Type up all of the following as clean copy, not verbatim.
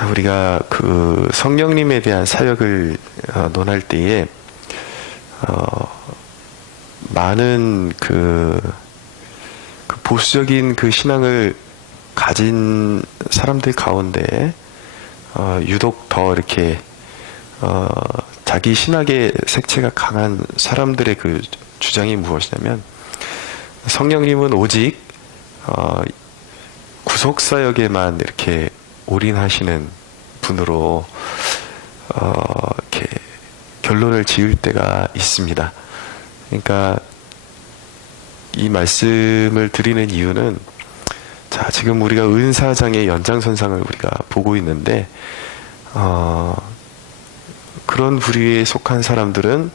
자, 우리가 그 성령님에 대한 사역을 논할 때에 많은 그 보수적인 그 신앙을 가진 사람들 가운데 유독 더 이렇게 자기 신학의 색채가 강한 사람들의 그 주장이 무엇이냐면, 성령님은 오직 구속사역에만 이렇게 올인하시는 분으로 이렇게 결론을 지을 때가 있습니다. 그러니까 이 말씀을 드리는 이유는, 자, 지금 우리가 은사장의 연장선상을 우리가 보고 있는데, 그런 부류에 속한 사람들은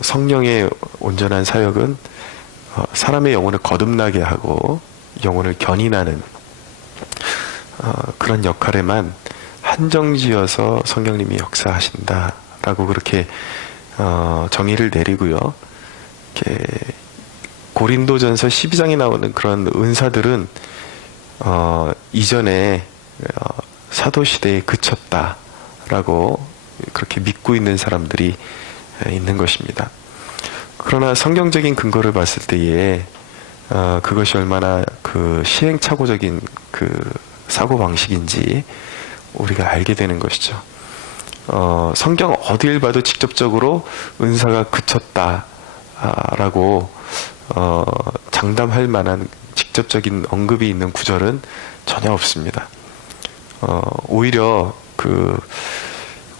성령의 온전한 사역은 사람의 영혼을 거듭나게 하고 영혼을 견인하는 그런 역할에만 한정지어서 성령님이 역사하신다라고 그렇게 정의를 내리고요. 이렇게 고린도전서 12장에 나오는 그런 은사들은 이전에 사도시대에 그쳤다라고 그렇게 믿고 있는 사람들이 있는 것입니다. 그러나 성경적인 근거를 봤을 때에 그것이 얼마나 그 시행착오적인 그 사고방식인지 우리가 알게 되는 것이죠. 성경 어딜 봐도 직접적으로 은사가 그쳤다라고 장담할 만한 직접적인 언급이 있는 구절은 전혀 없습니다. 오히려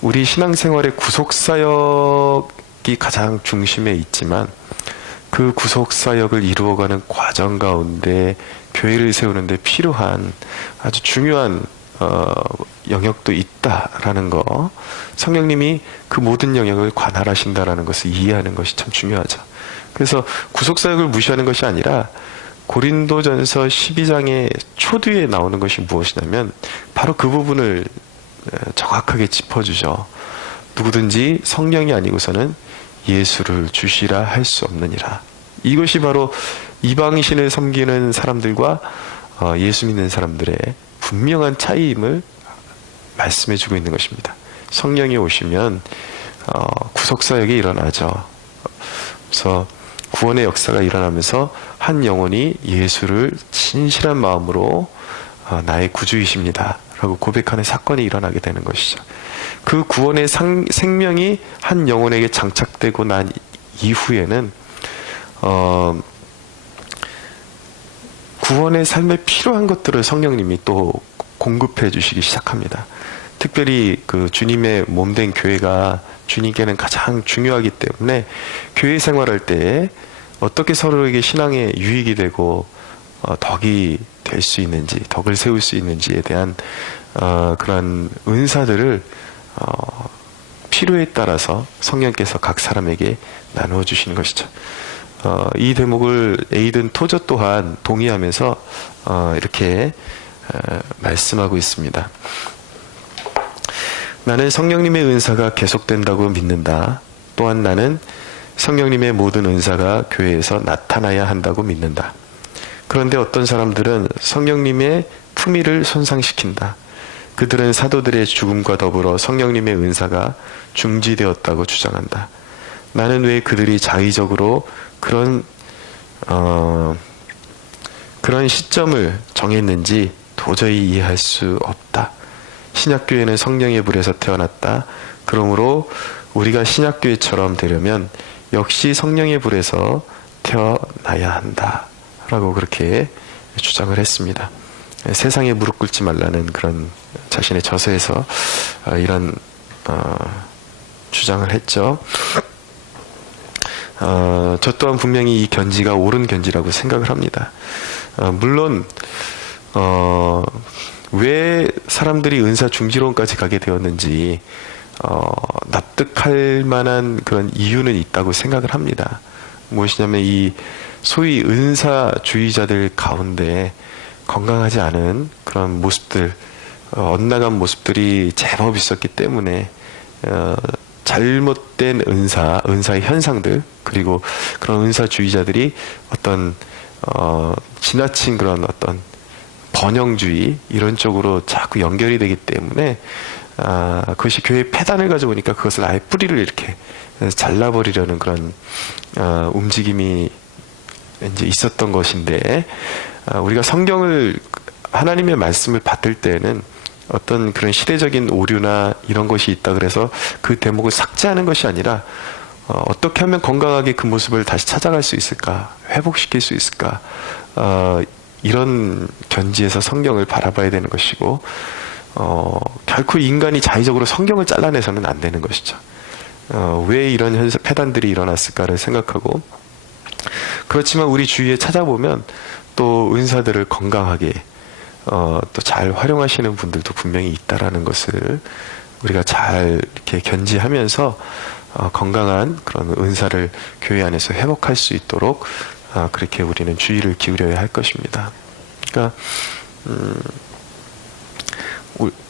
우리 신앙생활의 구속사역이 가장 중심에 있지만, 그 구속사역을 이루어가는 과정 가운데 교회를 세우는데 필요한 아주 중요한 영역도 있다라는 거, 성령님이 그 모든 영역을 관할하신다라는 것을 이해하는 것이 참 중요하죠. 그래서 구속사역을 무시하는 것이 아니라 고린도전서 12장의 초두에 나오는 것이 무엇이냐면 바로 그 부분을 정확하게 짚어주죠. 누구든지 성령이 아니고서는 예수를 주시라 할 수 없느니라. 이것이 바로 이방신을 섬기는 사람들과 예수 믿는 사람들의 분명한 차이임을 말씀해주고 있는 것입니다. 성령이 오시면 구속사역이 일어나죠. 그래서 구원의 역사가 일어나면서 한 영혼이 예수를 진실한 마음으로 나의 구주이십니다 라고 고백하는 사건이 일어나게 되는 것이죠. 그 구원의 생명이 한 영혼에게 장착되고 난 이후에는 구원의 삶에 필요한 것들을 성령님이 또 공급해 주시기 시작합니다. 특별히 그 주님의 몸된 교회가 주님께는 가장 중요하기 때문에 교회 생활할 때 어떻게 서로에게 신앙에 유익이 되고 덕이 될 수 있는지, 덕을 세울 수 있는지에 대한 그런 은사들을 필요에 따라서 성령께서 각 사람에게 나누어 주시는 것이죠. 이 대목을 에이든 토저 또한 동의하면서 이렇게 말씀하고 있습니다. 나는 성령님의 은사가 계속된다고 믿는다. 또한 나는 성령님의 모든 은사가 교회에서 나타나야 한다고 믿는다. 그런데 어떤 사람들은 성령님의 품위를 손상시킨다. 그들은 사도들의 죽음과 더불어 성령님의 은사가 중지되었다고 주장한다. 나는 왜 그들이 자의적으로 그런 시점을 정했는지 도저히 이해할 수 없다. 신약교회는 성령의 불에서 태어났다. 그러므로 우리가 신약교회처럼 되려면 역시 성령의 불에서 태어나야 한다 라고 그렇게 주장을 했습니다. 세상에 무릎 꿇지 말라는 그런 자신의 저서에서 이런 주장을 했죠. 저 또한 분명히 이 견지가 옳은 견지라고 생각을 합니다. 물론 왜 사람들이 은사 중지론까지 가게 되었는지 납득할 만한 그런 이유는 있다고 생각을 합니다. 무엇이냐면 이 소위 은사주의자들 가운데 건강하지 않은 그런 모습들, 엇나간 모습들이 제법 있었기 때문에 잘못된 은사의 현상들, 그리고 그런 은사주의자들이 어떤 지나친 그런 어떤 번영주의 이런 쪽으로 자꾸 연결이 되기 때문에 그것이 교회의 폐단을 가져오니까 그것을 아예 뿌리를 이렇게 잘라버리려는 그런 움직임이 이제 있었던 것인데, 우리가 성경을 하나님의 말씀을 받을 때에는 어떤 그런 시대적인 오류나 이런 것이 있다 그래서 그 대목을 삭제하는 것이 아니라 어떻게 하면 건강하게 그 모습을 다시 찾아갈 수 있을까, 회복시킬 수 있을까, 이런 견지에서 성경을 바라봐야 되는 것이고, 결코 인간이 자의적으로 성경을 잘라내서는 안 되는 것이죠. 왜 이런 폐단들이 일어났을까를 생각하고, 그렇지만 우리 주위에 찾아보면 또 은사들을 건강하게 또 잘 활용하시는 분들도 분명히 있다라는 것을 우리가 잘 이렇게 견지하면서 건강한 그런 은사를 교회 안에서 회복할 수 있도록 그렇게 우리는 주의를 기울여야 할 것입니다. 그러니까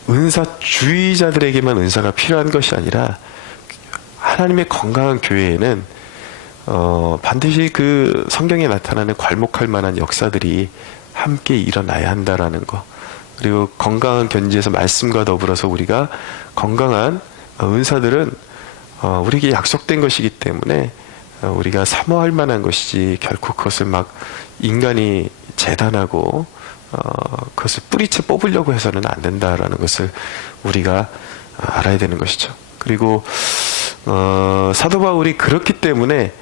은사주의자들에게만 은사가 필요한 것이 아니라 하나님의 건강한 교회에는 반드시 그 성경에 나타나는 괄목할 만한 역사들이 함께 일어나야 한다라는 거, 그리고 건강한 견지에서 말씀과 더불어서 우리가 건강한 은사들은 우리에게 약속된 것이기 때문에 우리가 사모할 만한 것이지, 결코 그것을 막 인간이 재단하고 그것을 뿌리채 뽑으려고 해서는 안 된다라는 것을 우리가 알아야 되는 것이죠. 그리고 사도 바울이 그렇기 때문에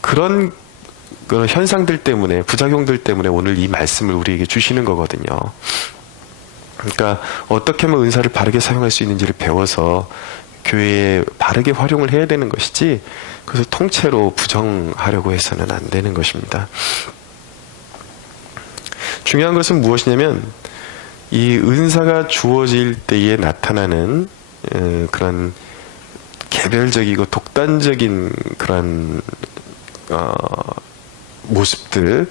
그런 현상들 때문에, 부작용들 때문에 오늘 이 말씀을 우리에게 주시는 거거든요. 그러니까 어떻게 하면 은사를 바르게 사용할 수 있는지를 배워서 교회에 바르게 활용을 해야 되는 것이지, 그래서 통째로 부정하려고 해서는 안 되는 것입니다. 중요한 것은 무엇이냐면, 이 은사가 주어질 때에 나타나는 그런 개별적이고 독단적인 그런 모습들,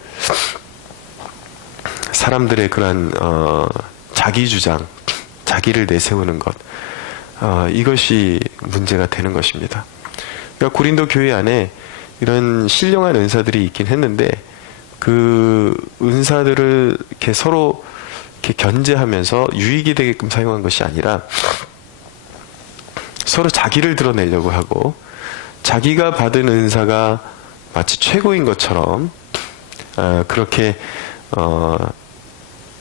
사람들의 그런 자기 주장, 자기를 내세우는 것, 이것이 문제가 되는 것입니다. 그러니까 고린도 교회 안에 이런 신령한 은사들이 있긴 했는데, 그 은사들을 이렇게 서로 이렇게 견제하면서 유익이 되게끔 사용한 것이 아니라 서로 자기를 드러내려고 하고, 자기가 받은 은사가 마치 최고인 것처럼 그렇게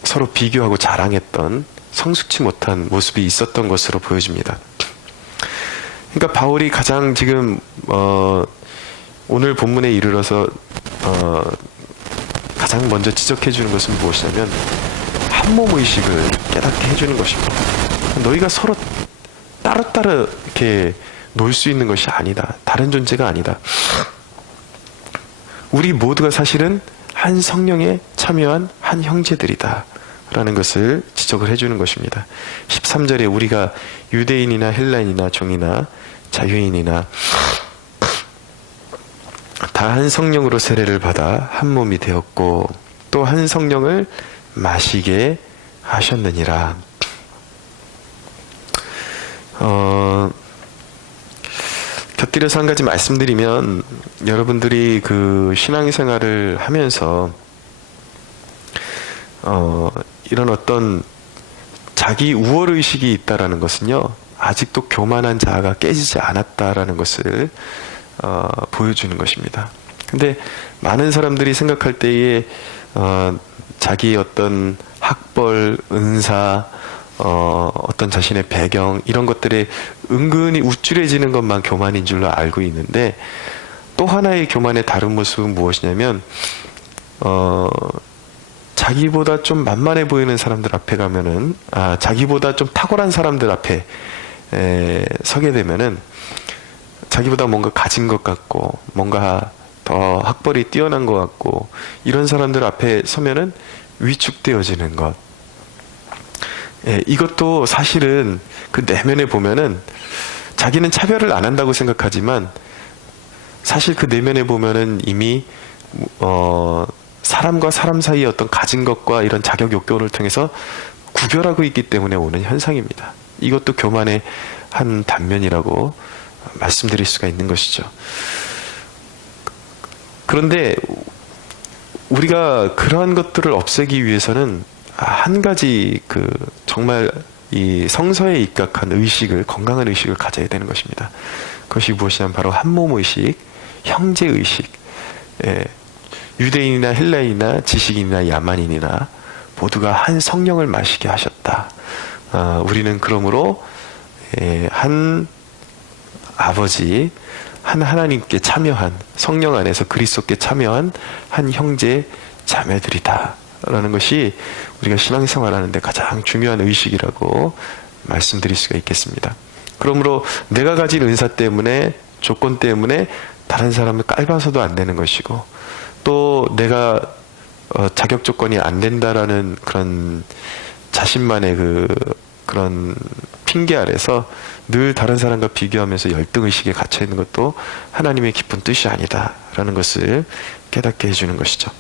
서로 비교하고 자랑했던 성숙치 못한 모습이 있었던 것으로 보여집니다. 그러니까 바울이 가장 지금 오늘 본문에 이르러서 가장 먼저 지적해 주는 것은 무엇이냐면, 한몸 의식을 깨닫게 해주는 것입니다. 너희가 서로 따로따로 이렇게 놀 수 있는 것이 아니다. 다른 존재가 아니다. 우리 모두가 사실은 한 성령에 참여한 한 형제들이다 라는 것을 지적을 해주는 것입니다. 13절에 우리가 유대인이나 헬라인이나 종이나 자유인이나 다 한 성령으로 세례를 받아 한 몸이 되었고 또 한 성령을 마시게 하셨느니라. 곁들여서 한 가지 말씀드리면, 여러분들이 그 신앙생활을 하면서 이런 어떤 자기 우월의식이 있다라는 것은요, 아직도 교만한 자아가 깨지지 않았다라는 것을 보여주는 것입니다. 근데 많은 사람들이 생각할 때에 자기의 어떤 학벌, 은사, 어떤 자신의 배경, 이런 것들에 은근히 우쭐해지는 것만 교만인 줄로 알고 있는데, 또 하나의 교만의 다른 모습은 무엇이냐면, 자기보다 좀 만만해 보이는 사람들 앞에 가면은, 자기보다 좀 탁월한 사람들 앞에 서게 되면은, 자기보다 뭔가 가진 것 같고, 뭔가 더 학벌이 뛰어난 것 같고, 이런 사람들 앞에 서면은 위축되어지는 것. 이것도 사실은 그 내면에 보면은 자기는 차별을 안 한다고 생각하지만, 사실 그 내면에 보면은 이미 사람과 사람 사이의 어떤 가진 것과 이런 자격 요건을 통해서 구별하고 있기 때문에 오는 현상입니다. 이것도 교만의 한 단면이라고 말씀드릴 수가 있는 것이죠. 그런데 우리가 그러한 것들을 없애기 위해서는 한 가지 정말 이 성서에 입각한 의식을, 건강한 의식을 가져야 되는 것입니다. 그것이 무엇이냐면 바로 한몸 의식, 형제 의식. 예, 유대인이나 헬라인이나 지식인이나 야만인이나 모두가 한 성령을 마시게 하셨다. 우리는 그러므로 한 아버지, 한 하나님께 참여한, 성령 안에서 그리스도께 참여한 한 형제 자매들이다 라는 것이 우리가 신앙생활하는데 가장 중요한 의식이라고 말씀드릴 수가 있겠습니다. 그러므로 내가 가진 은사 때문에, 조건 때문에 다른 사람을 깔봐서도 안 되는 것이고, 또 내가 자격 조건이 안 된다라는 그런 자신만의 그런 핑계 아래서 늘 다른 사람과 비교하면서 열등의식에 갇혀 있는 것도 하나님의 깊은 뜻이 아니다라는 것을 깨닫게 해주는 것이죠.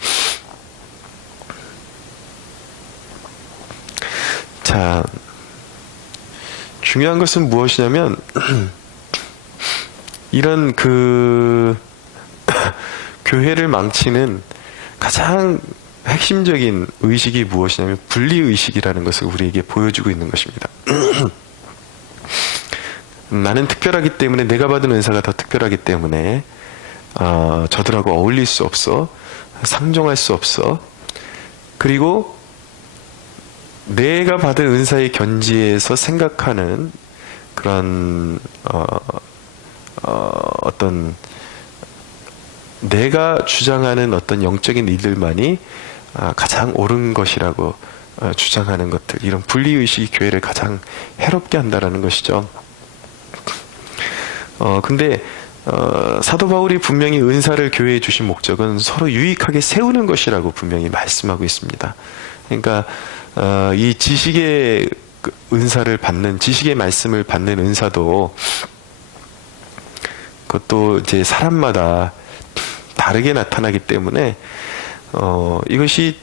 자, 중요한 것은 무엇이냐면 이런 교회를 망치는 가장 핵심적인 의식이 무엇이냐면 분리의식이라는 것을 우리에게 보여주고 있는 것입니다. 나는 특별하기 때문에, 내가 받은 은사가 더 특별하기 때문에 저들하고 어울릴 수 없어, 상종할 수 없어. 그리고 내가 받은 은사의 견지에서 생각하는 그런 어떤 내가 주장하는 어떤 영적인 일들만이 가장 옳은 것이라고 주장하는 것들, 이런 분리의식이 교회를 가장 해롭게 한다라는 것이죠. 근데 사도 바울이 분명히 은사를 교회에 주신 목적은 서로 유익하게 세우는 것이라고 분명히 말씀하고 있습니다. 그러니까 이 지식의 은사를 받는, 지식의 말씀을 받는 은사도 그것도 이제 사람마다 다르게 나타나기 때문에 이것이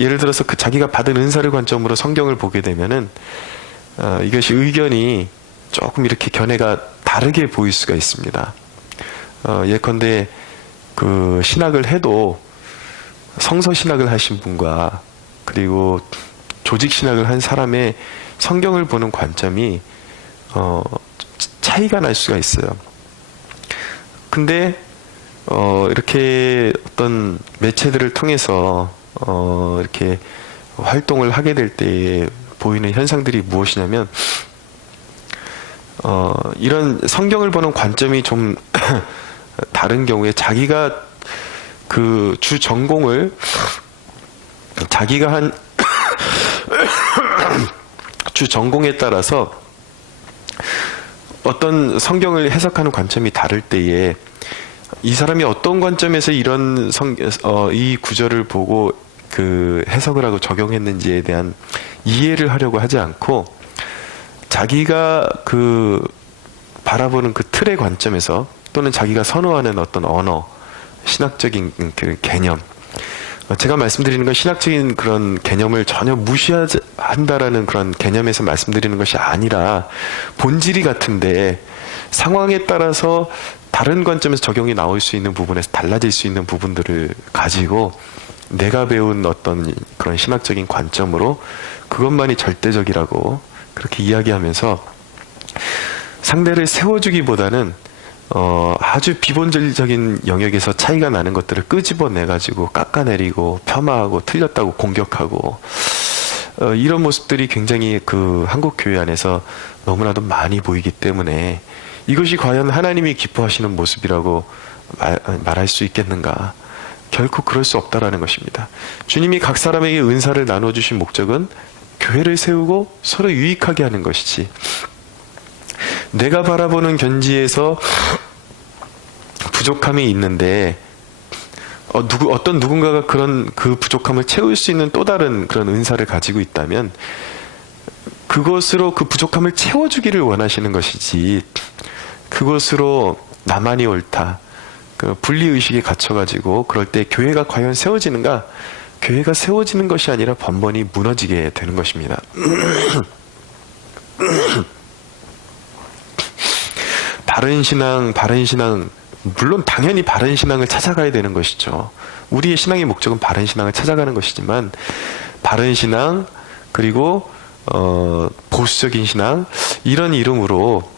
예를 들어서 자기가 받은 은사를 관점으로 성경을 보게 되면은 이것이 의견이 조금 이렇게 견해가 다르게 보일 수가 있습니다. 예컨대 신학을 해도 성서 신학을 하신 분과 그리고 조직 신학을 한 사람의 성경을 보는 관점이 차이가 날 수가 있어요. 근데 이렇게 어떤 매체들을 통해서 이렇게 활동을 하게 될 때에 보이는 현상들이 무엇이냐면 이런 성경을 보는 관점이 좀 다른 경우에 자기가 주 전공을 자기가 한 주 전공에 따라서 어떤 성경을 해석하는 관점이 다를 때에 이 사람이 어떤 관점에서 이런 이 구절을 보고 해석을 하고 적용했는지에 대한 이해를 하려고 하지 않고 자기가 바라보는 틀의 관점에서 또는 자기가 선호하는 어떤 언어, 신학적인 개념, 제가 말씀드리는 건 신학적인 그런 개념을 전혀 무시한다라는 그런 개념에서 말씀드리는 것이 아니라 본질이 같은데 상황에 따라서 다른 관점에서 적용이 나올 수 있는 부분에서 달라질 수 있는 부분들을 가지고 내가 배운 어떤 그런 신학적인 관점으로 그것만이 절대적이라고 그렇게 이야기하면서 상대를 세워주기보다는 아주 비본질적인 영역에서 차이가 나는 것들을 끄집어내가지고 깎아내리고 폄하하고 틀렸다고 공격하고 이런 모습들이 굉장히 한국 교회 안에서 너무나도 많이 보이기 때문에 이것이 과연 하나님이 기뻐하시는 모습이라고 말할 수 있겠는가? 결코 그럴 수 없다라는 것입니다. 주님이 각 사람에게 은사를 나눠주신 목적은 교회를 세우고 서로 유익하게 하는 것이지, 내가 바라보는 견지에서 부족함이 있는데 어떤 누군가가 그 부족함을 채울 수 있는 또 다른 그런 은사를 가지고 있다면 그것으로 그 부족함을 채워주기를 원하시는 것이지, 그것으로 나만이 옳다, 분리의식에 갇혀가지고 그럴 때 교회가 과연 세워지는가? 교회가 세워지는 것이 아니라 번번이 무너지게 되는 것입니다. 바른 신앙 물론 당연히 바른 신앙을 찾아가야 되는 것이죠. 우리의 신앙의 목적은 바른 신앙을 찾아가는 것이지만, 바른 신앙, 그리고 보수적인 신앙, 이런 이름으로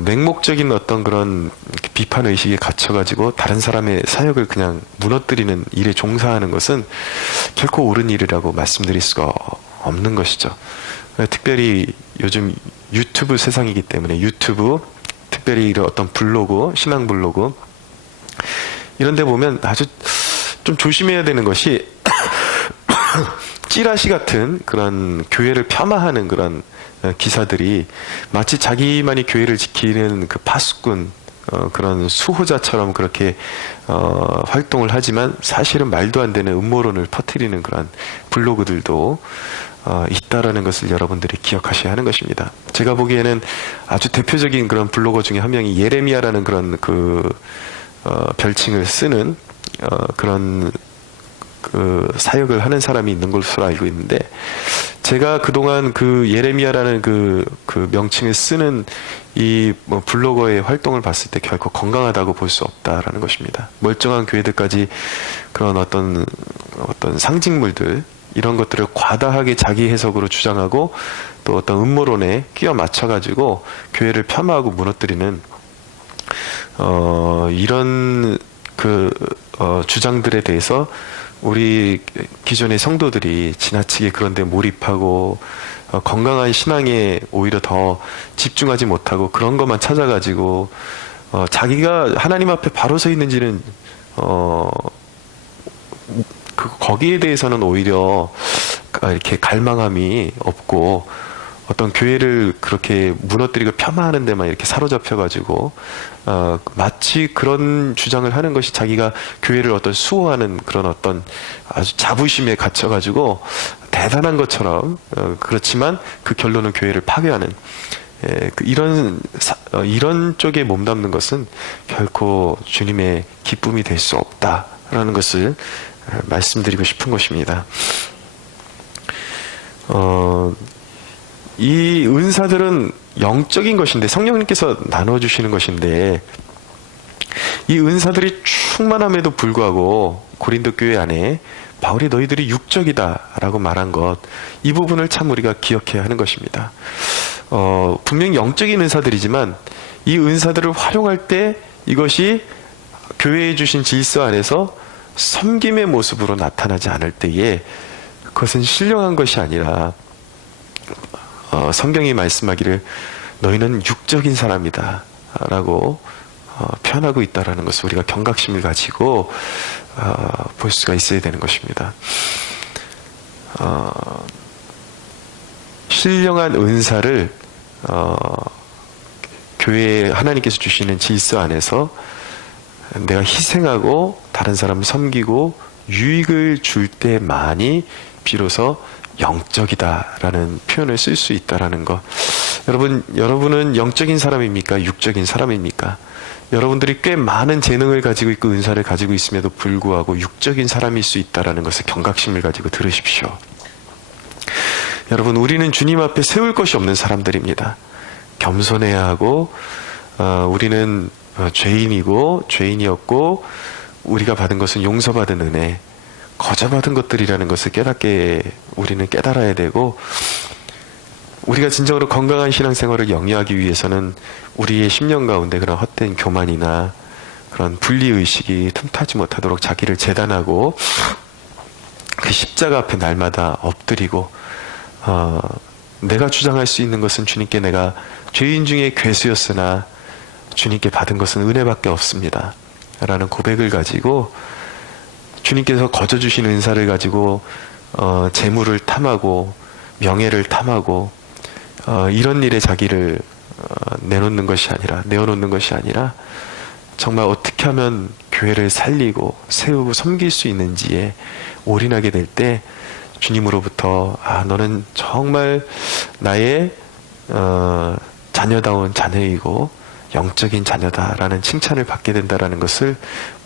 맹목적인 어떤 그런 비판 의식에 갇혀가지고 다른 사람의 사역을 그냥 무너뜨리는 일에 종사하는 것은 결코 옳은 일이라고 말씀드릴 수가 없는 것이죠. 특별히 요즘 유튜브 세상이기 때문에, 유튜브, 특별히 이런 어떤 블로그, 신앙 블로그, 이런 데 보면 아주 좀 조심해야 되는 것이 찌라시 같은 그런 교회를 폄하하는 그런 기사들이 마치 자기만이 교회를 지키는 그 파수꾼, 그런 수호자처럼 그렇게 활동을 하지만 사실은 말도 안 되는 음모론을 퍼뜨리는 그런 블로그들도 있다라는 것을 여러분들이 기억하셔야 하는 것입니다. 제가 보기에는 아주 대표적인 그런 블로거 중에 한 명이 예레미야라는 그런 별칭을 쓰는 그런 사역을 하는 사람이 있는 것으로 알고 있는데, 제가 그동안 그 예레미야라는 그 명칭을 쓰는 이 블로거의 활동을 봤을 때 결코 건강하다고 볼 수 없다라는 것입니다. 멀쩡한 교회들까지 그런 어떤 상징물들, 이런 것들을 과다하게 자기 해석으로 주장하고 또 어떤 음모론에 끼워 맞춰가지고 교회를 폄하하고 무너뜨리는 이런 주장들에 대해서 우리 기존의 성도들이 지나치게 그런 데 몰입하고 건강한 신앙에 오히려 더 집중하지 못하고 그런 것만 찾아가지고 자기가 하나님 앞에 바로 서 있는지는 거기에 대해서는 오히려 이렇게 갈망함이 없고, 어떤 교회를 그렇게 무너뜨리고 폄하하는 데만 이렇게 사로잡혀가지고 마치 그런 주장을 하는 것이 자기가 교회를 어떤 수호하는 그런 어떤 아주 자부심에 갇혀가지고 대단한 것처럼, 그렇지만 그 결론은 교회를 파괴하는, 이런 쪽에 몸담는 것은 결코 주님의 기쁨이 될 수 없다라는 것을 말씀드리고 싶은 것입니다. 이 은사들은 영적인 것인데, 성령님께서 나눠주시는 것인데, 이 은사들이 충만함에도 불구하고 고린도 교회 안에 바울이 너희들이 육적이다 라고 말한 것, 이 부분을 참 우리가 기억해야 하는 것입니다. 분명히 영적인 은사들이지만 이 은사들을 활용할 때 이것이 교회에 주신 질서 안에서 섬김의 모습으로 나타나지 않을 때에 그것은 신령한 것이 아니라 성경이 말씀하기를 너희는 육적인 사람이다 라고 표현하고 있다라는 것을 우리가 경각심을 가지고 볼 수가 있어야 되는 것입니다. 신령한 은사를 교회에 하나님께서 주시는 질서 안에서 내가 희생하고 다른 사람을 섬기고 유익을 줄 때만이 비로소 영적이다라는 표현을 쓸 수 있다라는 것. 여러분은 영적인 사람입니까? 육적인 사람입니까? 여러분들이 꽤 많은 재능을 가지고 있고 은사를 가지고 있음에도 불구하고 육적인 사람일 수 있다라는 것을 경각심을 가지고 들으십시오. 여러분, 우리는 주님 앞에 세울 것이 없는 사람들입니다. 겸손해야 하고, 우리는 죄인이었고, 우리가 받은 것은 용서받은 은혜, 거저받은 것들이라는 것을 우리는 깨달아야 되고, 우리가 진정으로 건강한 신앙생활을 영위하기 위해서는 우리의 심령 가운데 그런 헛된 교만이나 그런 분리의식이 틈타지 못하도록 자기를 재단하고 그 십자가 앞에 날마다 엎드리고, 내가 주장할 수 있는 것은 주님께 내가 죄인 중에 괴수였으나 주님께 받은 것은 은혜밖에 없습니다 라는 고백을 가지고, 주님께서 거저 주신 은사를 가지고 재물을 탐하고 명예를 탐하고 이런 일에 자기를 내놓는 것이 아니라 정말 어떻게 하면 교회를 살리고 세우고 섬길 수 있는지에 올인하게 될 때 주님으로부터 너는 정말 나의 자녀다운 자녀이고 영적인 자녀다라는 칭찬을 받게 된다라는 것을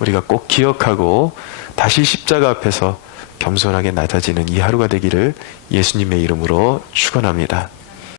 우리가 꼭 기억하고 다시 십자가 앞에서 겸손하게 낮아지는 이 하루가 되기를 예수님의 이름으로 축원합니다.